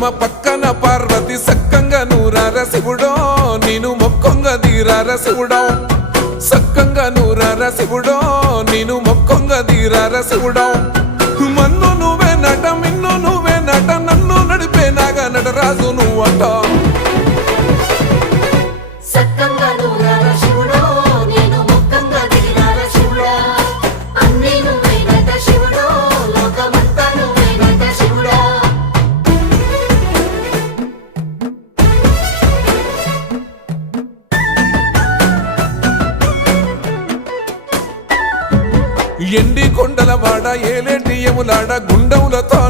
పద్మ పక్కన పార్వతి సక్కంగా నూరార శివుడో నేను మొక్కొంగ దీరార శివుడో సక్కంగా నూరార శివుడో నేను మొక్కొంగ దీరార శివుడో మన్ను నువ్వే నట మిన్ను నువ్వే నట నన్ను నడిపే నాగా నటరాజు నువ్వంట ఎండి కొండల వాడ ఏలేటి యములాడ గుండములతో